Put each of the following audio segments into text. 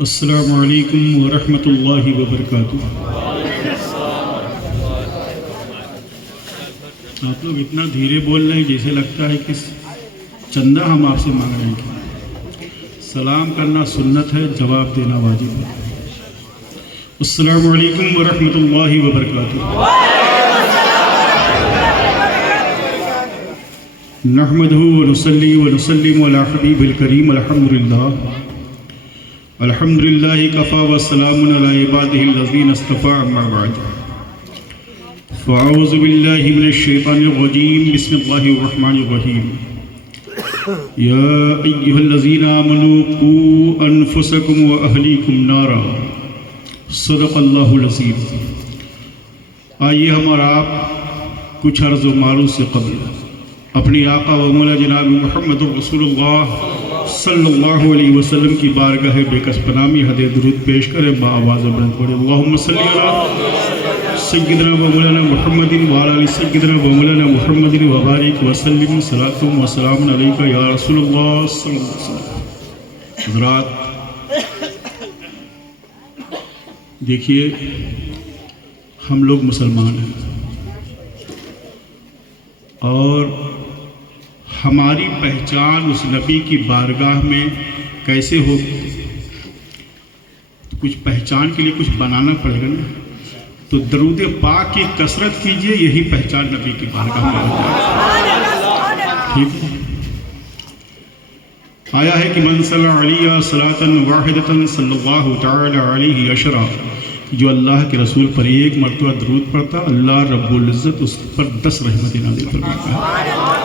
السلام علیکم ورحمۃ اللہ وبرکاتہ۔ آپ لوگ اتنا دھیرے بول رہے ہیں جیسے لگتا ہے کہ چندہ ہم آپ سے مانگ رہے ہیں۔ سلام کرنا سنت ہے، جواب دینا واجب ہے۔ السلام علیکم ورحمۃ اللہ وبرکاتہ۔ نحمدہ ونصلی ونسلم علی حبیب الکریم الحمدللہ الحمدللہ کفا وسلام علی عبادہ الذین اصطفیٰ اما بعد فاعوذ باللہ من الشیطان الرجیم بسم اللہ الرحمن الرحیم یا ایہا الذین آمنوا قوا انفسکم واہلیکم نارا صدق اللہ العظیم۔ آئیے ہم اور آپ کچھ عرض و معروض سے قبل اپنی آقا و مولا جناب محمد رسول اللہ صلی اللہ علیہ وسلم کی بارگاہ بے کس پناہ میں حد درود پیش کریں، با آواز بلند پڑھیں، اللہم صلی علی سیدنا و مولانا محمد وعلی آل سیدنا و مولانا محمد وبارک وسلم صلاۃ و سلام علیکہ یا رسول اللہ صلی اللہ علیہ وسلم۔ حضرات دیکھیے، ہم لوگ مسلمان ہیں اور ہماری پہچان اس نبی کی بارگاہ میں کیسے ہو؟ کچھ پہچان کے لیے کچھ بنانا پڑے گا نا، تو درود پاک کی کثرت کیجئے، یہی پہچان نبی کی بارگاہ میں ہو جائے۔ ٹھیک ہے؟ آیا ہے کہ من صلی علیہ صلاۃ واحدۃ صلی اللہ تعالی علیہ عشرہ، جو اللہ کے رسول پر ایک مرتبہ درود پڑھتا اللہ رب العزت اس پر 10 رحمتیں نازل فرماتا ہے۔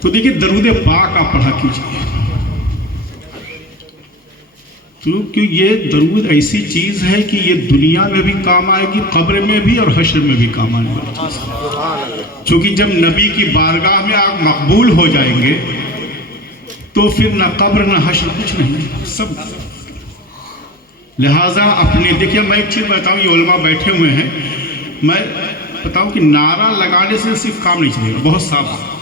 تو دیکھیے، درود پاک آپ پڑھا کیجیے، کیونکہ یہ درود ایسی چیز ہے کہ یہ دنیا میں بھی کام آئے گی، قبر میں بھی اور حشر میں بھی کام آنے والی چیز ہے۔ چونکہ جب نبی کی بارگاہ میں آپ مقبول ہو جائیں گے تو پھر نہ قبر نہ حشر کچھ نہیں، سب۔ لہٰذا اپنے دیکھیے، میں ایک چیز بتاؤں، یہ علماء بیٹھے ہوئے ہیں، میں بتاؤں کہ نعرہ لگانے سے صرف کام نہیں چلے گا، بہت صاف ہے۔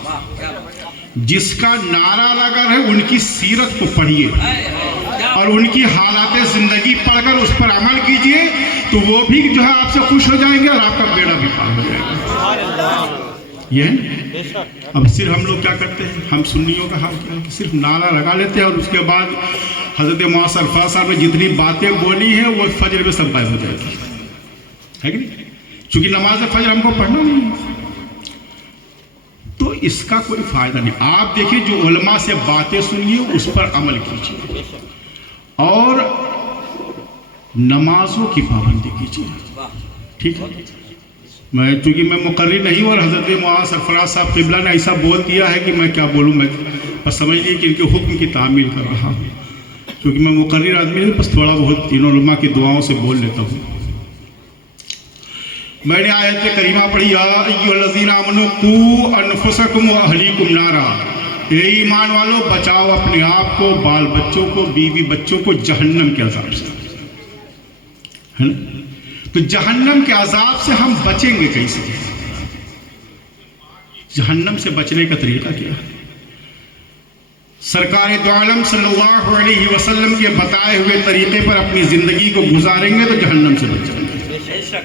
جس کا نعرہ لگا ہے ان کی سیرت کو پڑھیے اور ان کی حالات زندگی پڑھ کر اس پر عمل کیجئے، تو وہ بھی جو ہے آپ سے خوش ہو جائیں گے اور آپ کا بیڑا بھی پار ہو جائے گا۔ یہ ہے۔ اب صرف ہم لوگ کیا کرتے ہیں، ہم سنیوں کا حال کیا ہے کہ صرف نعرہ لگا لیتے ہیں اور اس کے بعد حضرت معاذ عرفات صاحب نے جتنی باتیں بولی ہیں وہ فجر میں سب غائب ہو جائے گی، ہے کہ نہیں؟ چونکہ نماز فجر ہم کو پڑھنا نہیں ہے، تو اس کا کوئی فائدہ نہیں۔ آپ دیکھیں، جو علماء سے باتیں سنیے، اس پر عمل کیجیے اور نمازوں کی پابندی کیجیے۔ ٹھیک ہے؟ چونکہ میں مقرر نہیں ہوں اور حضرت معاذ عرفات صاحب قبلہ نے ایسا بول دیا ہے کہ میں کیا بولوں، میں بس سمجھ لیے کہ ان کے حکم کی تعمیل کر رہا ہوں، کیونکہ میں مقرر آدمی نہیں، بس تھوڑا بہت تینوں علماء کی دعاؤں سے بول لیتا ہوں۔ میں نے آیت کریمہ پڑھی، یا ایھا الذین آمنوا قوا انفسکم واہلیکم نارا، اے ایمان والو بچاؤ اپنے آپ کو، بال بچوں کو، بیوی بچوں کو جہنم کے عذاب سے، ہے نا؟ تو جہنم کے عذاب سے ہم بچیں گے کیسے؟ جہنم سے بچنے کا طریقہ کیا ہے؟ سرکار دو عالم صلی اللہ علیہ وسلم کے بتائے ہوئے طریقے پر اپنی زندگی کو گزاریں گے تو جہنم سے بچ جائیں گے۔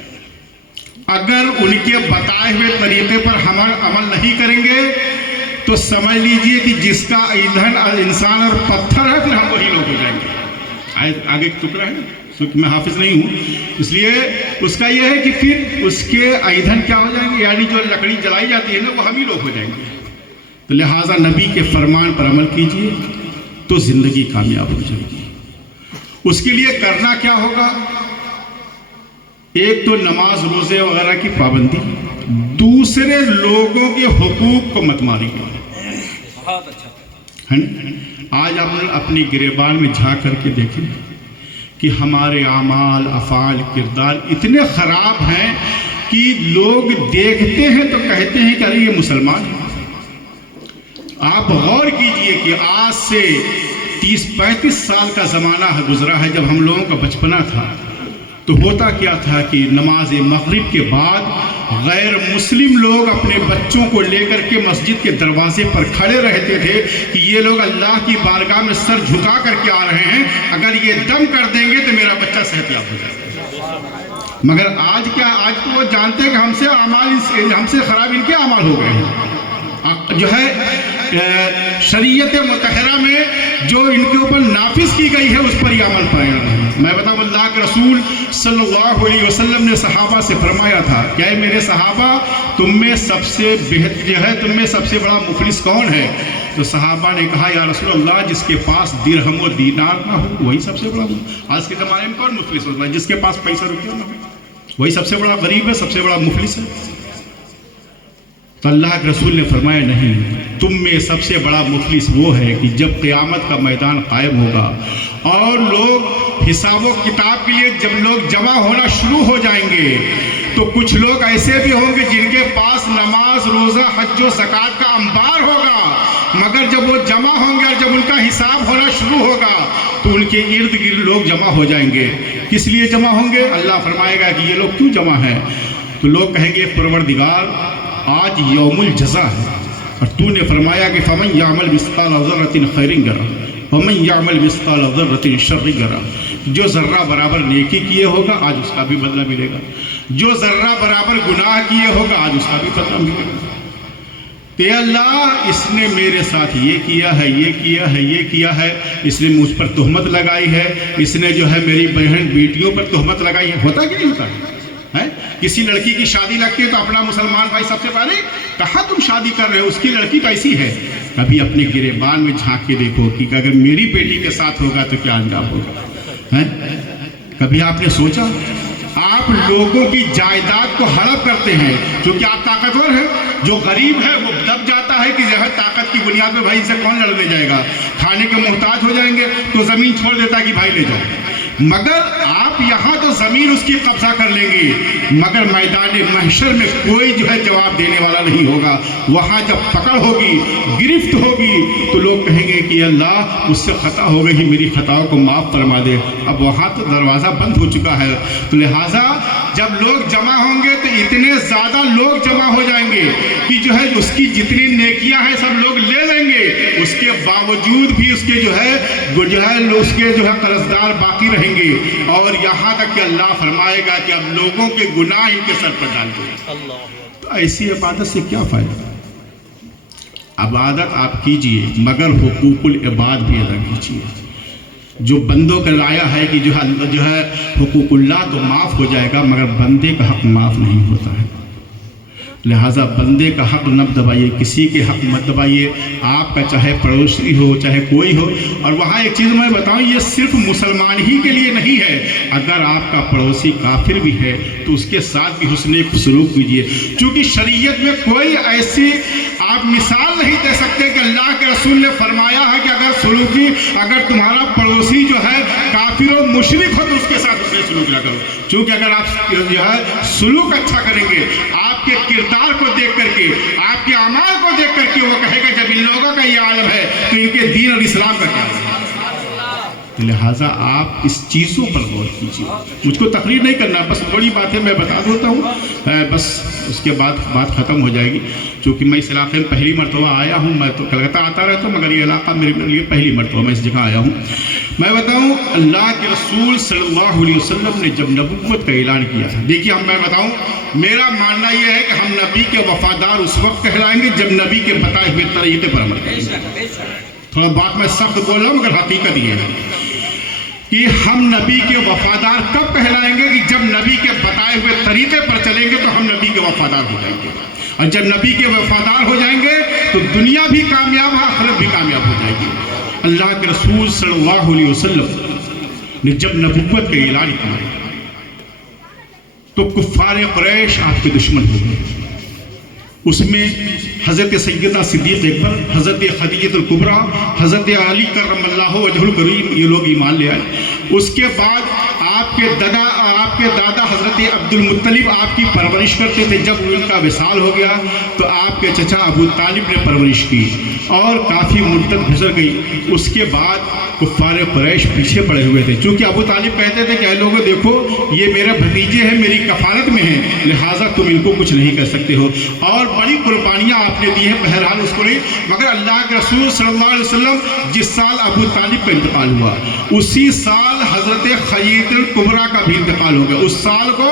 اگر ان کے بتائے ہوئے طریقے پر ہم عمل نہیں کریں گے تو سمجھ لیجئے کہ جس کا ایندھن انسان اور پتھر ہے، پھر ہم وہی لوگ ہو جائیں گے۔ آگے ایک ٹکڑا ہے، کیونکہ میں حافظ نہیں ہوں، اس لیے اس کا یہ ہے کہ پھر اس کے ایندھن کیا ہو جائیں گے، یعنی جو لکڑی جلائی جاتی ہے نا، وہ ہم ہی لوگ ہو جائیں گے۔ تو لہٰذا نبی کے فرمان پر عمل کیجئے تو زندگی کامیاب ہو جائے گی۔ اس کے لیے کرنا کیا ہوگا؟ ایک تو نماز روزے وغیرہ کی پابندی، دوسرے لوگوں کے حقوق کو مت ماریے۔ آج ہم اپنی گریبان میں جھانک کر کے دیکھیں کہ ہمارے اعمال، افعال، کردار اتنے خراب ہیں کہ لوگ دیکھتے ہیں تو کہتے ہیں کہ ارے یہ مسلمان ہے۔ آپ غور کیجئے کہ آج سے 30-35 سال کا زمانہ گزرا ہے، جب ہم لوگوں کا بچپنا تھا تو ہوتا کیا تھا کہ نماز مغرب کے بعد غیر مسلم لوگ اپنے بچوں کو لے کر کے مسجد کے دروازے پر کھڑے رہتے تھے کہ یہ لوگ اللہ کی بارگاہ میں سر جھکا کر کے آ رہے ہیں، اگر یہ دم کر دیں گے تو میرا بچہ صحت یاب ہو جائے گا۔ مگر آج کیا، آج تو وہ جانتے ہیں کہ ہم سے خراب ان کے اعمال ہو گئے ہیں۔ جو ہے شریعت مطہرہ میں جو ان کے اوپر نافذ کی گئی ہے اس پر یہ عمل پایا نہیں۔ میں بتاؤں، اللہ کے رسول صلی اللہ علیہ وسلم نے صحابہ سے فرمایا تھا کہ اے میرے صحابہ، تم میں سب سے بہتر جو ہے، تم میں سب سے بڑا مفلس کون ہے؟ تو صحابہ نے کہا یا رسول اللہ، جس کے پاس درہم و دینار نہ ہو وہی سب سے بڑا مفلس۔ آج کے زمانے میں کون مفلس ہوتا ہے؟ جس کے پاس پیسہ روپیہ نہ ہو وہی سب سے بڑا غریب ہے، سب سے بڑا مفلس ہے۔ تو اللہ کے رسول نے فرمایا نہیں، تم میں سب سے بڑا مفلس وہ ہے کہ جب قیامت کا میدان قائم ہوگا اور لوگ حساب و کتاب کے لیے جب لوگ جمع ہونا شروع ہو جائیں گے تو کچھ لوگ ایسے بھی ہوں گے جن کے پاس نماز، روزہ، حج و زکوٰۃ کا انبار ہوگا، مگر جب وہ جمع ہوں گے اور جب ان کا حساب ہونا شروع ہوگا تو ان کے ارد گرد لوگ جمع ہو جائیں گے۔ کس لیے جمع ہوں گے؟ اللہ فرمائے گا کہ یہ لوگ کیوں جمع ہیں؟ تو لوگ کہیں گے پروردگار آج یوم الجزا ہے، اور تو نے فرمایا کہ فمن یعمل مثقال ذرۃ خیر یرہ ومن یعمل مثقال ذرۃ شر یرہ۔ جو ذرہ برابر نیکی کیے ہوگا آج اس کا بھی بدلہ ملے گا، جو ذرہ برابر گناہ کیے ہوگا آج اس کا بھی بدلہ ملے گا۔ کہ اللہ اس نے میرے ساتھ یہ کیا ہے، یہ کیا ہے، یہ کیا ہے، اس نے مجھ پر تہمت لگائی ہے، اس نے جو ہے میری بہن بیٹیوں پر تہمت لگائی ہے۔ ہوتا کہ نہیں ہوتا ہے؟ کسی لڑکی کی شادی لگتی ہے تو اپنا مسلمان بھائی سب سے پہلے کہاں تم شادی کر رہے ہو، اس کی لڑکی کیسی ہے؟ کبھی اپنے گریبان میں جھانک کے دیکھو کہ اگر میری بیٹی کے ساتھ ہوگا تو کیا انجام ہوگا؟ کبھی آپ نے سوچا؟ آپ لوگوں کی جائیداد کو ہڑپ کرتے ہیں کیونکہ آپ طاقتور ہیں، جو غریب ہے وہ دب جاتا ہے کہ جو ہے طاقت کی بنیاد پہ بھائی سے کون لڑنے جائے گا، کھانے کے محتاج ہو جائیں گے تو زمین چھوڑ دیتا ہے کہ بھائی لے جاؤ۔ مگر آپ یہاں تو زمین اس کی قبضہ کر لیں گے، مگر میدان محشر میں کوئی جو ہے جواب دینے والا نہیں ہوگا۔ وہاں جب پکڑ ہوگی، گرفت ہوگی تو لوگ کہیں گے کہ اللہ مجھ سے خطا ہو گئی، میری خطاؤں کو معاف فرما دے۔ اب وہاں تو دروازہ بند ہو چکا ہے، تو لہٰذا جب لوگ جمع ہوں گے تو اتنے زیادہ لوگ جمع ہو جائیں گے کہ جو ہے اس کی جتنی نیکیاں ہیں سب لوگ لے لیں گے، اس کے باوجود بھی اس کے جو ہے اس کے جو ہے قرضدار باقی رہیں گے، اور یہاں تک کہ اللہ فرمائے گا کہ اب لوگوں کے گناہ ان کے سر پر ڈال دو۔ تو ایسی عبادت سے کیا فائدہ؟ عبادت آپ کیجئے مگر حقوق العباد بھی ادا کیجئے۔ جو بندوں کا لایا ہے کہ جو ہے حقوق اللہ تو معاف ہو جائے گا، مگر بندے کا حق معاف نہیں ہوتا ہے۔ لہٰذا بندے کا حق نہ دبائیے، کسی کے حق مت دبائیے، آپ کا چاہے پڑوسی ہو چاہے کوئی ہو۔ اور وہاں ایک چیز میں بتاؤں، یہ صرف مسلمان ہی کے لیے نہیں ہے، اگر آپ کا پڑوسی کافر بھی ہے تو اس کے ساتھ بھی حسن سلوک کیجیے، چونکہ شریعت میں کوئی ایسی آپ مثال نہیں دے سکتے کہ اللہ کے رسول نے فرمایا ہے کہ اگر تمہارا پڑوسی جو ہے کافر و مشرک ہو تو اس کے ساتھ حسن سلوک نہ کرو، چونکہ اگر آپ جو ہے سلوک اچھا کریں گے، آپ کے کردار کو دیکھ کر کے، آپ کے اعمال کو دیکھ کر کے وہ کہے گا جب ان لوگوں کا یہ عالم ہے تو ان کے دین اور اسلام کا کیا ہے۔ لہٰذا آپ اس چیزوں پر غور کیجیے۔ مجھ کو تقریر نہیں کرنا، بس بڑی باتیں میں بتا دیتا ہوں، بس اس کے بعد بات ختم ہو جائے گی۔ چونکہ میں اس علاقے میں پہلی مرتبہ آیا ہوں، میں تو کلکتہ آتا رہتا ہوں مگر یہ علاقہ میرے لیے پہلی مرتبہ میں اس جگہ آیا ہوں۔ میں بتاؤں، اللہ کے رسول صلی اللہ علیہ وسلم نے جب نبوت کا اعلان کیا تھا، دیکھیے میں بتاؤں، میرا ماننا یہ ہے کہ ہم نبی کے وفادار اس وقت کہلائیں گے جب نبی کے بتائے ہوئے طریقے پر عمل کریں گے۔ تھوڑا بات میں سخت بول رہا ہوں مگر حقیقت یہ ہے کہ ہم نبی کے وفادار کب کہلائیں گے کہ جب نبی کے بتائے ہوئے طریقے پر چلیں گے تو ہم نبی کے وفادار ہو جائیں گے، اور جب نبی کے وفادار ہو جائیں گے تو دنیا بھی کامیاب ہے، آخرت بھی کامیاب ہو جائے گی۔ اللہ کے رسول صلی اللہ علیہ وسلم نے جب نبوت کا اعلان کیا تو کفار قریش آپ کے دشمن ہو گئے۔ اس میں حضرت سیدہ صدیق اکبر، حضرت خدیجہ الکبریٰ، حضرت علی کرم اللہ وجہ الکریم یہ لوگ ایمان لے آئے۔ اس کے بعد آپ آپ کے دادا حضرت عبد المطلب آپ کی پرورش کرتے تھے. جب ان کا وصال ہو گیا تو آپ کے چچا ابو طالب نے پرورش کی اور کافی مدت گزر گئی. اس کے بعد کفار قریش پیچھے پڑے ہوئے تھے، چونکہ ابو طالب کہتے تھے کہ اے لوگوں دیکھو یہ میرے بھتیجے ہیں، میری کفالت میں ہیں، لہٰذا تم ان کو کچھ نہیں کر سکتے ہو. اور بڑی قربانیاں آپ نے دی ہیں، بہرحال اس کو نہیں. مگر اللہ کے رسول صلی اللہ علیہ وسلم جس سال ابو طالب کا انتقال ہوا اسی سال حضرت خدیجہ الکبریٰ کا بھی انتقال ہو گیا. اس سال کو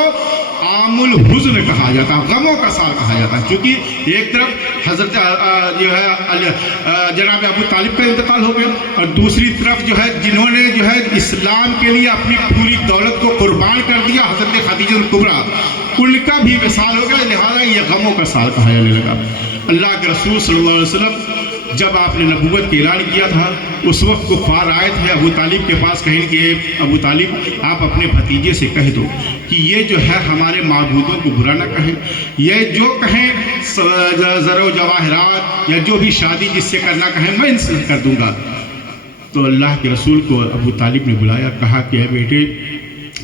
عام الحزن کہا جاتا ہے، غموں کا سال کہا جاتا ہے، کیونکہ ایک طرف حضرت جو ہے جناب ابو طالب کا انتقال ہو گیا اور دوسری طرف جو ہے جنہوں نے جو ہے اسلام کے لیے اپنی پوری دولت کو قربان کر دیا، حضرت خدیجہ الکبریٰ، ان کا بھی وصال ہو گیا، لہذا یہ غموں کا سال کہا جانے لگا. اللہ کے رسول صلی اللہ علیہ وسلم جب آپ نے نبوت کا اعلان کیا تھا اس وقت کفار آئے تھے ابو طالب کے پاس، کہیں کہ ابو طالب آپ اپنے بھتیجے سے کہہ دو کہ یہ جو ہے ہمارے معبودوں کو برا نہ کہیں، یہ جو کہیں زر و جواہرات یا جو بھی شادی جس سے کرنا کہیں میں ان سے کر دوں گا. تو اللہ کے رسول کو ابو طالب نے بلایا، کہا کہ اے بیٹے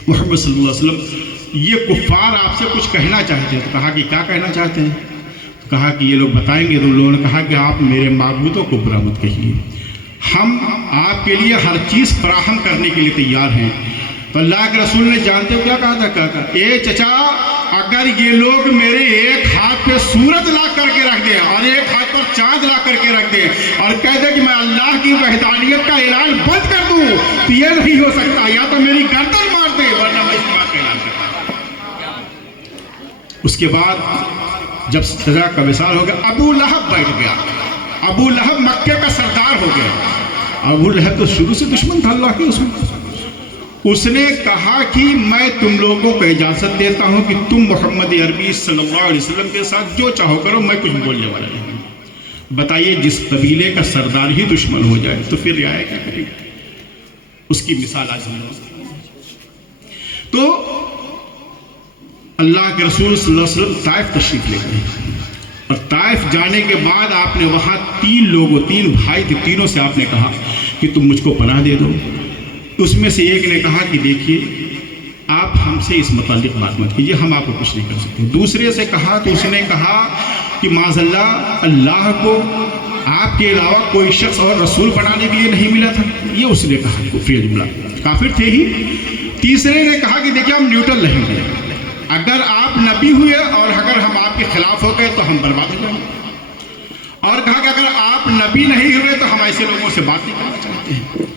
محمد صلی اللہ علیہ وسلم یہ کفار آپ سے کچھ کہنا چاہتے ہیں. تو کہا کہ کیا کہنا چاہتے ہیں؟ کہا کہ یہ لوگ بتائیں گے. تو لوگوں نے کہا کہ آپ میرے معبودوں کو برا مت کہیے، ہم آپ کے لیے ہر چیز فراہم کرنے کے لیے تیار ہیں. تو اللہ کے رسول نے جانتے ہو کیا کہا تھا؟ کہا اے چچا اگر یہ لوگ میرے ایک ہاتھ پہ سورج لا کر کے رکھ دیں اور ایک ہاتھ پر چاند لا کر کے رکھ دیں اور کہہ دیں کہ میں اللہ کی وحدانیت کا اعلان بند کر دوں تو یہ نہیں ہو سکتا، یا تو میری گردن مار دے ورنہ میں اس بات کا اعلان کرتا. اس کے بعد جب سزا کا وصال ہو گیا ابو لہب بیٹھ گیا. ابو لہب مکے کا سردار ہو گیا. ابو لہب تو شروع سے دشمن تھا اللہ کے رسول. اس نے کہا کہ میں تم لوگوں کو اجازت دیتا ہوں کہ تم محمد عربی صلی اللہ علیہ وسلم کے ساتھ جو چاہو کرو، میں کچھ بولنے والا نہیں. بتائیے جس قبیلے کا سردار ہی دشمن ہو جائے تو پھر رعایا کیا کرے گا؟ اس کی مثال آج ہم لوگ. تو اللہ کے رسول صلی اللہ علیہ وسلم طائف تشریف لے گئے اور طائف جانے کے بعد آپ نے وہاں تین بھائی تھے، تینوں سے آپ نے کہا کہ تم مجھ کو پناہ دے دو. اس میں سے ایک نے کہا کہ دیکھیے آپ ہم سے اس متعلق بات مت کیجیے، ہم آپ کو کچھ نہیں کر سکتے. دوسرے سے کہا تو اس نے کہا کہ معاذ اللہ کو آپ کے علاوہ کوئی شخص اور رسول بنانے کے لیے نہیں ملا تھا. یہ اس نے کہا کفری جملہ، کافر تھے ہی. تیسرے نے کہا کہ دیکھیے ہم نیوٹرل نہیں ہیں، اگر آپ نبی ہوئے اور اگر ہم آپ کے خلاف ہو گئے تو ہم برباد ہو جائیں گے. اور کہا کہ اگر آپ نبی نہیں ہوئے تو ہم ایسے لوگوں سے بات نہیں کرنا چاہتے ہیں.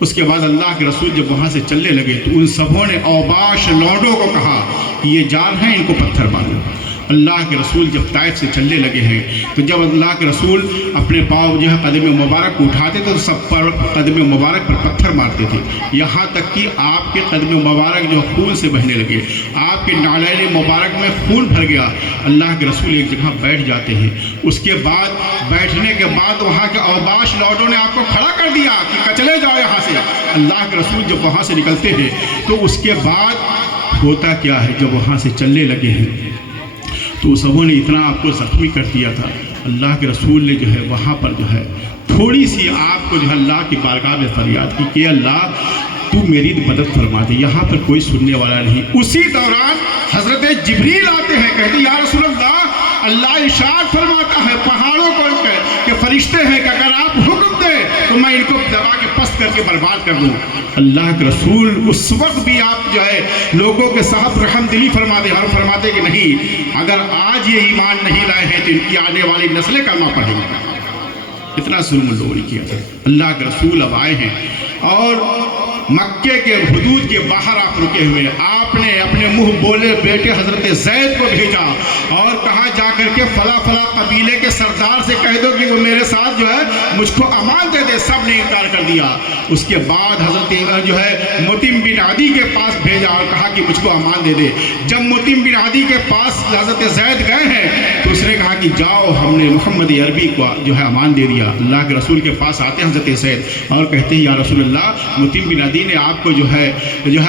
اس کے بعد اللہ کے رسول جب وہاں سے چلنے لگے تو ان سبوں نے اوباش لوڈوں کو کہا کہ یہ جار ہیں، ان کو پتھر مارو. اللہ کے رسول جب طائف سے چلنے لگے ہیں تو جب اللہ کے رسول اپنے پاؤں جو ہے قدم مبارک کو اٹھاتے تھے تو سب پر قدم مبارک پر پتھر مارتے تھے، یہاں تک کہ آپ کے قدم مبارک جو خون سے بہنے لگے، آپ کے نالین مبارک میں خون بھر گیا. اللہ کے رسول ایک جگہ بیٹھ جاتے ہیں. اس کے بعد بیٹھنے کے بعد وہاں کے اوباش لوڈوں نے آپ کو کھڑا کر دیا کہ چلے جاؤ یہاں سے. اللہ کے رسول جب وہاں سے نکلتے ہیں تو اس کے بعد ہوتا کیا ہے، جب وہاں سے چلنے لگے ہیں تو سبوں نے اتنا آپ کو زخمی کر دیا تھا. اللہ کے رسول نے جو ہے وہاں پر جو ہے تھوڑی سی آپ کو جو ہے اللہ کی بارگاہ میں فریاد کی کہ اللہ تو میری مدد فرما دے، یہاں پر کوئی سننے والا نہیں. اسی دوران حضرت جبریل آتے ہیں، کہتے یا رسول اللہ ارشاد فرماتا ہے پہاڑوں کو کہ فرشتے ہیں کہ اگر آپ حکم دیں تو میں ان کو دبا کے پست کر کے برباد کر دوں. اللہ کے رسول اس وقت بھی آپ جو ہے لوگوں کے صاحب رحم دلی فرماتے کہ نہیں، اگر آج یہ ایمان نہیں لائے ہیں تو ان کی آنے والی نسلیں کلمہ پڑھیں گے. اتنا ظلم لوگوں نے کیا تھا. اللہ کے رسول اب آئے ہیں اور مکے کے حدود کے باہر آپ رکے ہوئے. آپ نے اپنے منہ بولے بیٹے حضرت زید کو بھیجا اور کہا جا کر کے فلاں فلاں قبیلے کے سردار سے کہہ دو کہ وہ میرے ساتھ جو ہے مجھ کو امان دے دے. سب نے انکار کر دیا. اس کے بعد حضرت جو ہے متیم بن عدی کے پاس بھیجا اور کہا کہ مجھ کو امان دے دے. جب متیم بن عدی کے پاس حضرت زید گئے ہیں تو اس نے کہا کہ جاؤ ہم نے محمد عربی کو جو ہے امان دے دیا. اللہ کے رسول کے پاس آتے ہیں حضرت زید اور کہتے ہیں یا رسول اللہ متیم بن عدی نے آپ کو جو ہے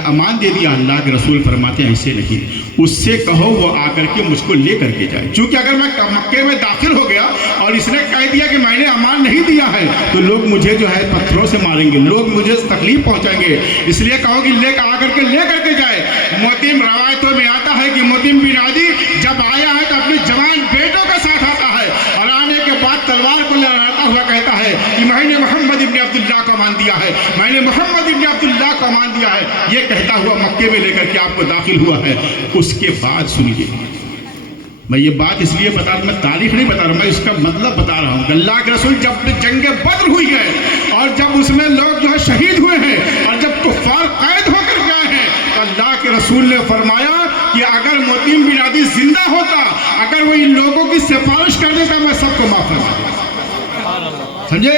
امان دے دیا. اللہ کے رسول فرماتے ہیں ایسے نہیں، اس سے کہو وہ آ کر کے مجھ کو لے کر کے جائے. چونکہ اگر میں مکے میں داخل ہو گیا اور اس نے کہہ دیا کہ میں نے امان نہیں دیا ہے تو لوگ مجھے جو ہے پتھروں سے ماریں گے، لوگ مجھے تکلیف پہنچائیں گے. اس لیے کہو کہ لے کر کر کے جائے. موتیم روایتوں میں آتا ہے کہ موتیم بن عدی جب آیا ہے تو اپنے جوان بیٹوں کے ساتھ آتا ہے اور آنے کے بعد تلوار کو لہراتا ہوا کہتا ہے کہ میں نے محمد ابن عبداللہ کو مان دیا ہے, میں نے محمد ابن عبداللہ کو مان دیا ہے. یہ کہتا ہوا مکے میں لے کر کے آپ کو داخل ہوا ہے. اس کے بعد سنیے, میں یہ بات اس لیے بتا رہا ہوں, میں تاریخ نہیں بتا رہا ہوں, میں اس کا مطلب بتا رہا ہوں کہ اللہ کے رسول جب جنگ بدر ہوئی ہے اور جب اس میں لوگ جو ہے شہید ہوئے ہیں اور جب کفار قید ہو کر گئے ہیں تو اللہ کے رسول نے فرمایا کہ اگر موتیم بن عدی زندہ ہوتا, اگر وہ ان لوگوں کی سفارش کر دیتا, میں سب کو معاف کر دیتا. سمجھے,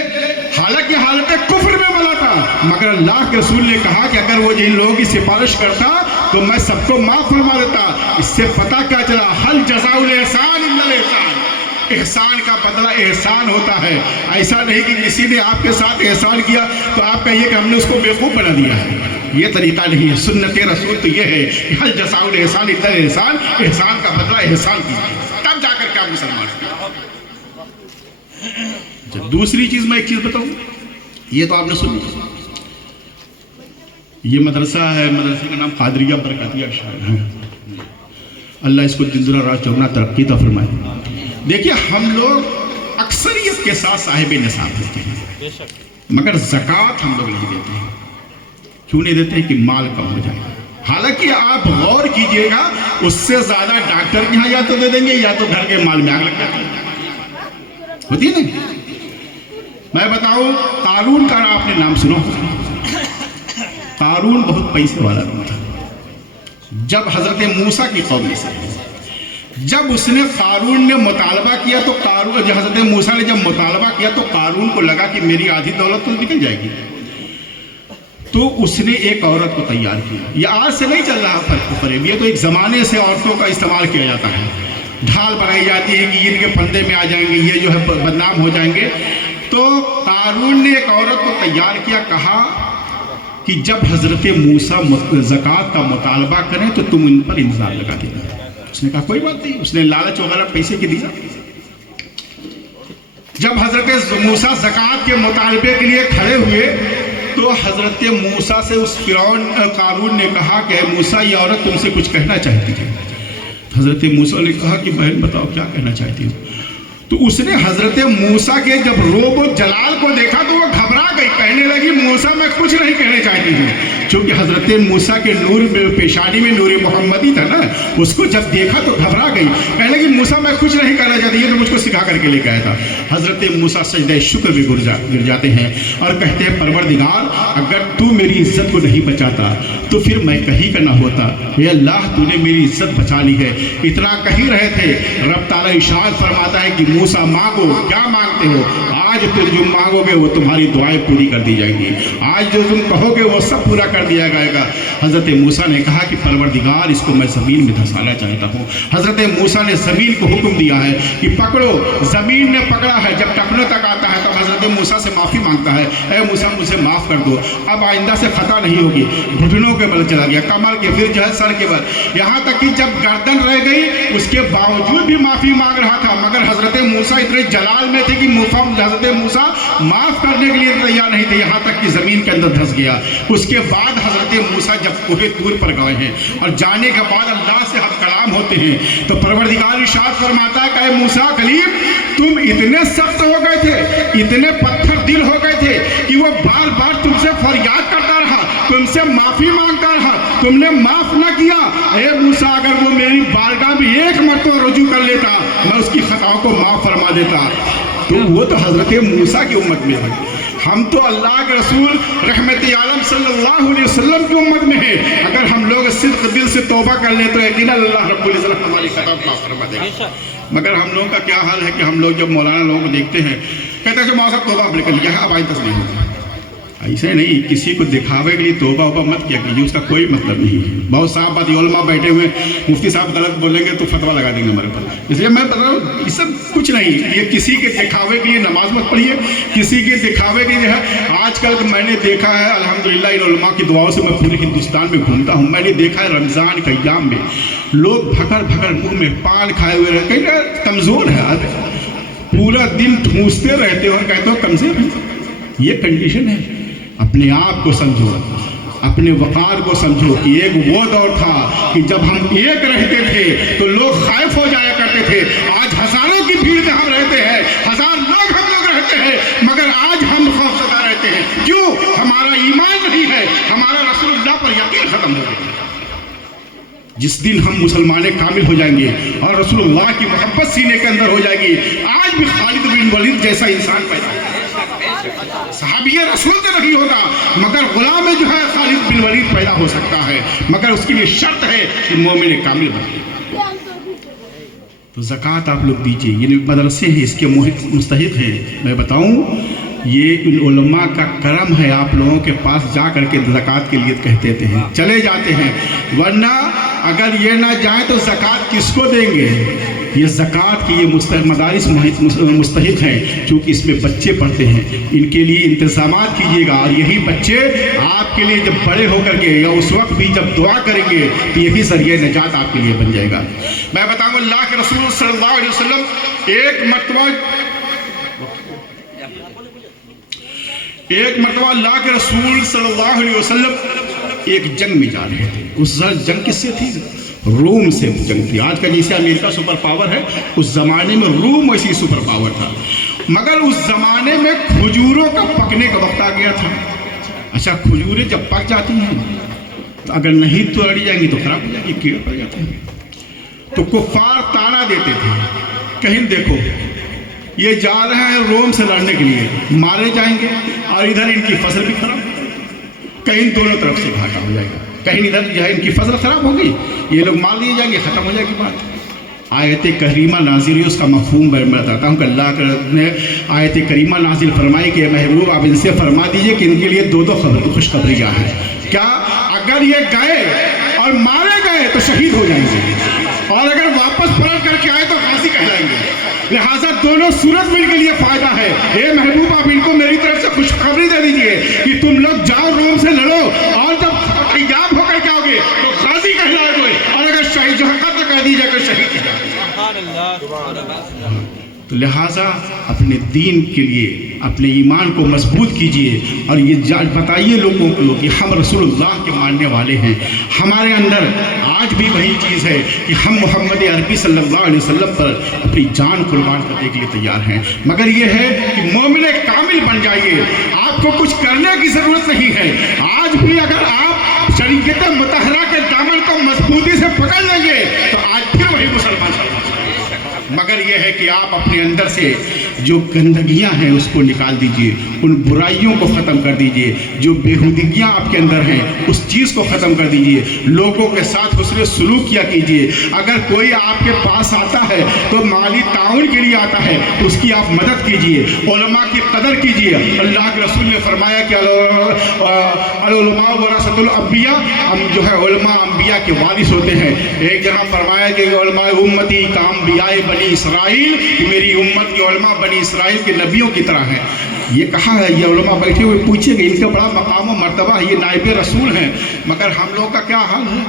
حالانکہ حالت کفر میں ملا تھا, مگر اللہ کے رسول نے کہا کہ اگر وہ ان لوگوں کی سفارش کرتا تو میں سب کو معاف فرما دیتا. اس سے پتہ کیا چلا, حل جزاء الاحسان الا الاحسان, احسان کا بدلہ احسان ہوتا ہے. ایسا نہیں کہ کسی نے آپ کے ساتھ احسان کیا تو آپ کہیے کہ ہم نے اس کو بیوقوف بنا دیا ہے. یہ طریقہ نہیں ہے. سنت رسول تو یہ ہے کہ حل جزاء الاحسان الا الاحسان, احسان کا بدلہ احسان کیجیے, تب جا کر کے آپ مسلمان ہیں. دوسری چیز میں ایک چیز بتاؤں, یہ تو آپ نے سنی, یہ مدرسہ ہے, مدرسے کا نام قادریہ برکاتیہ شاعر ہے. اللہ اس کو دن دنا رات چوگنا ترقی تو فرمائے. دیکھیے ہم لوگ اکثریت کے ساتھ صاحب نصاب دیتے ہیں, مگر زکوٰۃ ہم لوگ نہیں دیتے ہیں. کیوں نہیں دیتے؟ کہ مال کم ہو جائے. حالانکہ آپ غور کیجئے گا, اس سے زیادہ ڈاکٹر کے یہاں یا تو دے دیں گے یا تو گھر کے مال میں آگ لگ جاتی ہوتی ہے نا. میں بتاؤں, قارون کا آپ نے نام سنا. قارون بہت پیسے والا تھا. جب حضرت موسیٰ کی قوم میں سے جب اس نے قارون نے مطالبہ کیا تو حضرت موسیٰ نے جب مطالبہ کیا تو قارون کو لگا کہ میری آدھی دولت تو نکل جائے گی. تو اس نے ایک عورت کو تیار کیا. یہ آج سے نہیں چل رہا فرق فریب, یہ تو ایک زمانے سے عورتوں کا استعمال کیا جاتا ہے. ڈھال بنائی جاتی ہے کہ ان کے پردے میں آ جائیں گے, یہ جو ہے بدنام ہو جائیں گے. تو قارون نے ایک عورت کو تیار کیا, کہا کہ جب حضرت موسیٰ زکوٰۃ کا مطالبہ کریں تو تم ان پر انتظار لگا دینا. اس نے کہا کوئی بات نہیں. اس نے لالچ وغیرہ پیسے کی دیا. جب حضرت موسیٰ زکوٰۃ کے مطالبے کے لیے کھڑے ہوئے تو حضرت موسیٰ سے اس فرعون قارون نے کہا کہ اے موسیٰ, یہ عورت تم سے کچھ کہنا چاہتی ہے. حضرت موسیٰ نے کہا کہ بہن بتاؤ کیا کہنا چاہتی ہو. تو اس نے حضرت موسیٰ کے جب روب و جلال کو دیکھا تو وہ گھبرا گئی. کہنے لگی موسیٰ میں کچھ نہیں کہنے چاہتی ہوں. چونکہ حضرت موسیٰ کے نور پیشانی میں نور محمدی تھا نا, اس کو جب دیکھا تو گھبرا گئی. کہنے لگی موسیٰ میں کچھ نہیں کہنا چاہتی, یہ تو مجھ کو سکھا کر کے لے کے آیا تھا. حضرت موسیٰ سجدہ شکر میں گر جاتے ہیں اور کہتے ہیں پروردگار, اگر تو میری عزت کو نہیں بچاتا تو پھر میں کہیں کا نہ ہوتا. اے اللہ, تو نے میری عزت بچا لی ہے. اتنا کہیں رہے تھے, رب تعالیٰ ارشاد فرماتا ہے کہ موسیٰ مانگو, کیا مانگتے ہو؟ آج تم جو مانگو گے وہ تمہاری دعائیں پوری کر دی جائیں گی. آج جو تم کہو گے وہ سب پورا کر دیا جائے گا. حضرت موسیٰ نے کہا کہ پروردگار, اس کو میں زمین میں دھسانا چاہتا ہوں. حضرت موسیٰ نے زمین کو حکم دیا ہے کہ پکڑو. زمین نے پکڑا ہے, جب ٹکنے تک آتا ہے تب حضرت موسیٰ سے معافی مانگتا ہے, اے موسیٰ مجھے معاف کر دو, اب آئندہ سے خطا نہیں ہوگی. گھٹنوں کے بل چلا گیا, کمر کے, پھر جو ہے سر کے بل, یہاں تک کہ جب گردن رہ گئی اس کے باوجود بھی معافی مانگ رہا تھا. مگر حضرت موسیٰ اتنے جلال میں تھے کہ حضرت موسیٰ معاف کرنے کے لیے تیار نہیں تھے, یہاں تک کہ زمین کے اندر دھس گیا. اس کے بعد حضرت موسیٰ جب کوہ طور پر گئے ہیں اور جانے کے بعد اللہ سے ہم کلام ہوتے ہیں تو پروردگار ارشاد فرماتا ہے کہ اے موسیٰ کلیم, تم اتنے سخت ہو گئے تھے, اتنے پتھر دل ہو گئے تھے کہ وہ بار بار تم سے فریاد کرتا رہا, تم سے معافی مانگتا رہا, تم نے معاف نہ کیا. اے موسیٰ, اگر وہ میری بارگاہ میں ایک مرتبہ رجوع کر لیتا میں اس کی خطاؤں کو معاف فرما دیتا. تو وہ تو حضرت موسیٰ کی امت میں ہے. ہم تو اللہ کے رسول رحمت عالم صلی اللہ علیہ وسلم کی امت میں ہیں. اگر ہم لوگ صدق دل سے توبہ کر لیں تو یقیناً اللہ رب العزت ہماری خطا معاف فرما دے گا. مگر ہم لوگوں کا کیا حال ہے کہ ہم لوگ جب مولانا لوگوں کو دیکھتے ہیں کہتے ہیں کہ مولانا صاحب توبہ آپ نے کر لیا ہے, اب آئندہ سے نہیں ہوگا. ایسے نہیں, کسی کو دکھاوے کے لیے توبہ وبہ مت کیا کیجیے, اس کا کوئی مطلب نہیں ہے. بہت صاحب بات, علماء بیٹھے ہوئے, مفتی صاحب غلط بولیں گے تو فتویٰ لگا دیں گے ہمارے پر. اس لیے میں بتا رہا ہوں یہ سب کچھ نہیں. یہ کسی کے دکھاوے کے لیے نماز مت پڑھیے, کسی کے دکھاوے کے لیے. آج کل میں نے دیکھا ہے الحمدللہ ان علماء کی دعاؤں سے میں پورے ہندوستان میں گھومتا ہوں, میں نے دیکھا ہے رمضان کے ایام میں لوگ بھکر بھکر منہ میں پان کھائے ہوئے رہتے ہیں. کمزور ہے, پورا دن ٹھونستے رہتے اور کہتے ہو کمزور ہے. یہ کنڈیشن ہے. اپنے آپ کو سمجھو, اپنے وقار کو سمجھو کہ ایک وہ دور تھا کہ جب ہم ایک رہتے تھے تو لوگ خائف ہو جایا کرتے تھے. آج ہزاروں کی بھیڑ میں ہم رہتے ہیں, ہزار لوگ ہم لوگ رہتے ہیں, مگر آج ہم خوفزدہ رہتے ہیں. کیوں؟ ہمارا ایمان نہیں ہے, ہمارا رسول اللہ پر یقین ختم ہو گیا. جس دن ہم مسلمان کامل ہو جائیں گے اور رسول اللہ کی محبت سینے کے اندر ہو جائے گی, آج بھی خالد بن ولید جیسا انسان پیدا ہوگا. صحابی رسول تو نہیں ہوگا مگر غلام جو ہے خالد بن ولید پیدا ہو سکتا ہے, مگر اس کے لیے شرط ہے کہ مومن کامل بنے. تو زکوٰۃ آپ لوگ دیجئے. یہ مدرسے ہیں, اس کے مستحق ہیں. میں بتاؤں, یہ ان علماء کا کرم ہے, آپ لوگوں کے پاس جا کر کے زکوٰۃ کے لیے کہتے ہیں, چلے جاتے ہیں. ورنہ اگر یہ نہ جائیں تو زکوٰۃ کس کو دیں گے؟ یہ زکوٰۃ کی یہ مدارس مستحق ہیں, چونکہ اس میں بچے پڑھتے ہیں. ان کے لیے انتظامات کیجیے گا, اور یہی بچے آپ کے لیے جب بڑے ہو کر کے یا اس وقت بھی جب دعا کریں گے تو یہی ذریعہ نجات آپ کے لیے بن جائے گا. میں بتاؤں, اللہ کے رسول صلی اللہ علیہ وسلم ایک مرتبہ اللہ کے رسول صلی اللہ علیہ وسلم ایک جنگ میں جا رہے تھے. اس جنگ کس سے تھی؟ روم سے جنگ تھی. آج کا جیسے امریکہ سپر پاور ہے, اس زمانے میں روم ویسی سپر پاور تھا. مگر اس زمانے میں کھجوروں کا پکنے کا وقت آ گیا تھا. اچھا, کھجوریں جب پک جاتی ہیں تو اگر نہیں توڑی جائیں گی تو خراب ہو جائیں گی, کیڑے پڑ جاتے ہیں. تو کفار تانا دیتے تھے, کہیں دیکھو یہ جا رہے ہیں روم سے لڑنے کے لیے, مارے جائیں گے اور ادھر ان کی فصل بھی خراب, کہیں دونوں طرف سے گھاٹا ہو جائے گا. کہیں ادھر جو ہے ان کی فصل خراب ہوگی, یہ لوگ مار لیے جائیں گے, ختم ہو جائے گی بات. آیت کریمہ نازل ہوئی, اس کا مفہوم میں بتاتا ہوں کہ اللہ نے آیت کریمہ نازل فرمائی کہ محبوب آپ ان سے فرما دیجئے کہ ان کے لیے دو خوشخبریاں ہیں. کیا؟ اگر یہ گئے اور مارے گئے تو شہید ہو جائیں گے, اور اگر واپس پلٹ کر کے آئے تو غازی کہلائیں گے. لہٰذا دونوں صورت میں ان کے لیے فائدہ ہے. اے محبوب آپ ان کو میری طرف سے خوشخبری دے دیجئے کہ تم لوگ جاؤ روم سے لڑو, اور جب تیار ہو کر کے آؤ گے تو غازی کہلائے گے, اور اگر شہید جو قتل کر دیجئے کہ شہید کہلائے گے. تو لہٰذا اپنے دین کے لیے اپنے ایمان کو مضبوط کیجئے, اور یہ بتائیے لوگوں کو کہ ہم رسول اللہ کے ماننے والے ہیں. ہمارے اندر آج بھی وہی چیز ہے کہ ہم محمد عربی صلی اللہ علیہ وسلم پر اپنی جان قربان کرنے کے لیے تیار ہیں. مگر یہ ہے کہ مومن کامل بن جائیے, آپ کو کچھ کرنے کی ضرورت نہیں ہے. آج بھی اگر آپ شریعت مطہرہ کے دامن کو مضبوطی سے پکڑ لیں گے تو آج پھر وہی مسلمان ہیں. مگر یہ ہے کہ آپ اپنے اندر سے جو گندگیاں ہیں اس کو نکال دیجئے, ان برائیوں کو ختم کر دیجئے, جو بےہودگیاں آپ کے اندر ہیں اس چیز کو ختم کر دیجئے. لوگوں کے ساتھ حسن سلوک کیا کیجئے. اگر کوئی آپ کے پاس آتا ہے تو مالی تعاون کے لیے آتا ہے تو اس کی آپ مدد کیجئے, علماء کی قدر کیجئے. اللہ کے رسول نے فرمایا کہ العلماء ورثۃ الانبیاء, ہم جو ہے علماء انبیاء کے وارث ہوتے ہیں. ایک جگہ فرمایا کہ علماء امتی کا انبیاء بنی اسرائیل, میری امت کے علماء بنی اسرائیل کے نبیوں کی طرح ہیں. یہ کہا ہے, یہ علماء بیٹھے ہوئے پوچھیں گے, ان کا بڑا مقام و مرتبہ ہے, یہ نائب رسول ہیں. مگر ہم لوگ کا کیا حال ہے؟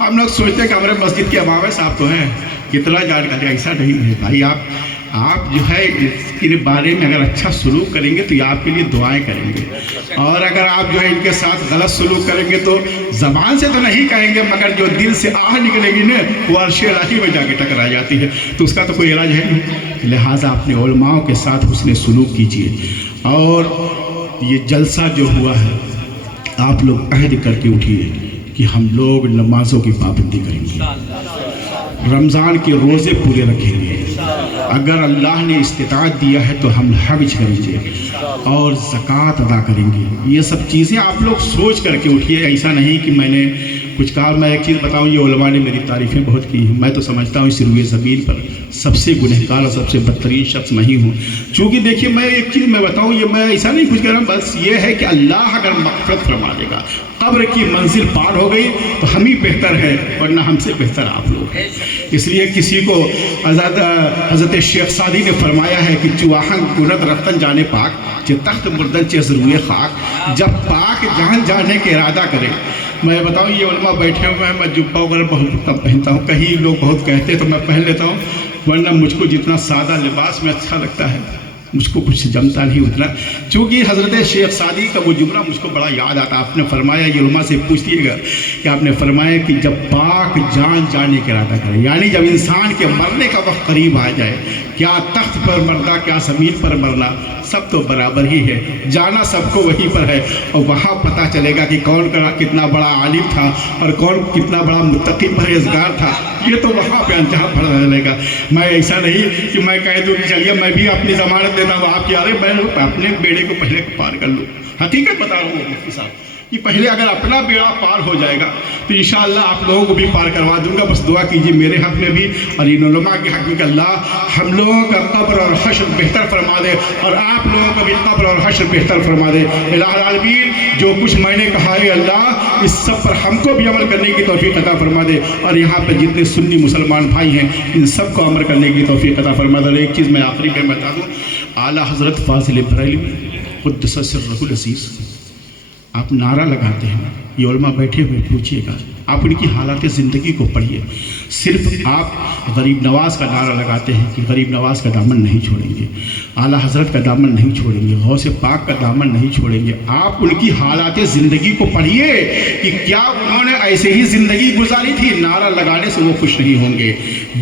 ہم لوگ سوچتے ہیں کہ ہمارے مسجد کے امام صاحب تو ہیں, کتنا جانکاری. ایسا نہیں ہے بھائی. آپ جو ہے اس کے بارے میں اگر اچھا سلوک کریں گے تو یہ آپ کے لیے دعائیں کریں گے, اور اگر آپ جو ہے ان کے ساتھ غلط سلوک کریں گے تو زبان سے تو نہیں کہیں گے, مگر جو دل سے آہ نکلے گی نا وہ عرش الہی میں جا کے ٹکرا جاتی ہے, تو اس کا تو کوئی علاج ہے نہیں. لہٰذا اپنے علماء کے ساتھ حسن سلوک کیجیے. اور یہ جلسہ جو ہوا ہے آپ لوگ عہد کر کے اٹھیے کہ ہم لوگ نمازوں کی پابندی کریں گے, رمضان کے روزے پورے رکھیں گے, اگر اللہ نے استطاعت دیا ہے تو ہم حج کریں گے اور زکوٰۃ ادا کریں گے. یہ سب چیزیں آپ لوگ سوچ کر کے اٹھیے. ایسا نہیں کہ میں نے کچھ کہا. میں ایک چیز بتاؤں, یہ علماء نے میری تعریفیں بہت کی ہیں. میں تو سمجھتا ہوں اس روئے زمین پر سب سے گنہگار اور سب سے بدترین شخص میں ہی ہوں. چونکہ دیکھیے میں ایک چیز میں بتاؤں, یہ میں ایسا نہیں کچھ کہہ رہا ہوں, بس یہ ہے کہ اللہ اگر مغفرت فرما دے گا, قبر کی منزل پار ہو گئی تو ہم ہی بہتر ہے, ورنہ ہم سے بہتر آپ لوگ ہیں. اس لیے کسی کو حضرت شیخ سعدی نے فرمایا ہے کہ چواہن گنت رفتن جانے پاک چہ تخت مردن چہ ضروئے خاک, جب پاک جہاں جانے کے ارادہ کرے. میں بتاؤں یہ علماء بیٹھے ہوئے ہیں, میں جبہ وغیرہ بہت کم پہنتا ہوں, کہیں لوگ بہت کہتے تو میں پہن لیتا ہوں, ورنہ مجھ کو جتنا سادہ لباس میں اچھا لگتا ہے مجھ کو کچھ جمتا نہیں اتنا، چونکہ حضرت شیخ سعدی کا وہ جملہ مجھ کو بڑا یاد آتا. آپ نے فرمایا، یہ علماء سے پوچھئے گا کہ آپ نے فرمایا کہ جب پاک جان جانے کا ارادہ کرے، یعنی جب انسان کے مرنے کا وقت قریب آ جائے، کیا تخت پر مرنا کیا زمین پر مرنا سب تو برابر ہی ہے، جانا سب کو وہیں پر ہے، اور وہاں پتہ چلے گا کہ کون کتنا بڑا عالم تھا اور کون کتنا بڑا متقی پرہیزگار تھا. یہ تو وہاں پہ انجام پڑا چلے گا. میں ایسا نہیں کہ میں کہہ دوں کہ چلیے میں بھی اپنی ضمانت دیتا ہوں، آپ کیا رہے میں اپنے بیڑے کو پہلے پار کر لوں. حقیقت بتا رہا ہوں مفتی صاحب کہ پہلے اگر اپنا بیڑا پار ہو جائے گا تو انشاءاللہ آپ لوگوں کو بھی پار کروا دوں گا. بس دعا کیجیے میرے حق میں بھی اور ان علماء کے حق میں کہ اللہ ہم لوگوں کا قبر اور حشر بہتر فرما دے، اور آپ لوگوں کا بھی قبر اور حشر بہتر فرما دے. الہ العالمین، جو کچھ میں نے کہا ہے اللہ اس سب پر ہم کو بھی عمل کرنے کی توفیق عطا فرما دے، اور یہاں پہ جتنے سنی مسلمان بھائی ہیں ان سب کو عمل کرنے کی توفیق عطا فرما دے. اور ایک چیز میں آخری میں بتا دوں، اعلیٰ حضرت فاضل بریلوی قدس سرہ العزیز آپ نعرہ لگاتے ہیں، یہ علماء بیٹھے ہوئے پوچھئے گا، آپ ان کی حالات زندگی کو پڑھیے. صرف آپ غریب نواز کا نعرہ لگاتے ہیں کہ غریب نواز کا دامن نہیں چھوڑیں گے، اعلیٰ حضرت کا دامن نہیں چھوڑیں گے، غوث پاک کا دامن نہیں چھوڑیں گے. آپ ان کی حالات زندگی کو پڑھیے کہ کیا انہوں نے ایسے ہی زندگی گزاری تھی. نعرہ لگانے سے وہ خوش نہیں ہوں گے،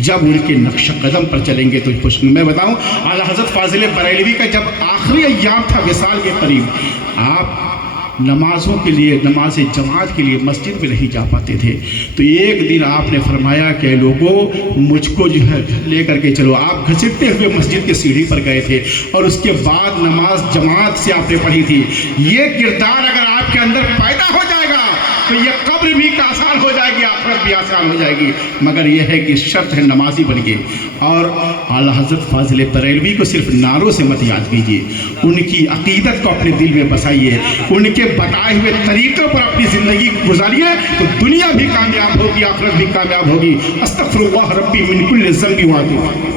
جب ان کے نقش قدم پر چلیں گے تو خوش. میں بتاؤں اعلیٰ حضرت فاضل بریلوی کا جب آخری ایام تھا وصال کے قریب، آپ نمازوں کے لیے، نماز جماعت کے لیے مسجد میں نہیں جا پاتے تھے، تو ایک دن آپ نے فرمایا کہ لوگوں مجھ کو جو ہے لے کر کے چلو. آپ گھسٹتے ہوئے مسجد کے سیڑھی پر گئے تھے اور اس کے بعد نماز جماعت سے آپ نے پڑھی تھی. یہ کردار اگر آپ کے اندر پیدا ہو جائے گا تو یہ قبر بھی آسان ہو جائے گی، آخرت بھی آسان ہو جائے گی، مگر یہ ہے کہ شرط ہے نمازی بن گئے. اور اعلیٰ حضرت فاضل بریلوی کو صرف نعروں سے مت یاد کیجیے، ان کی عقیدت کو اپنے دل میں بسائیے، ان کے بتائے ہوئے طریقوں پر اپنی زندگی گزاریے تو دنیا بھی کامیاب ہوگی، آخرت بھی کامیاب ہوگی. استغفر اللہ ربی من کل ذنب و اتوب.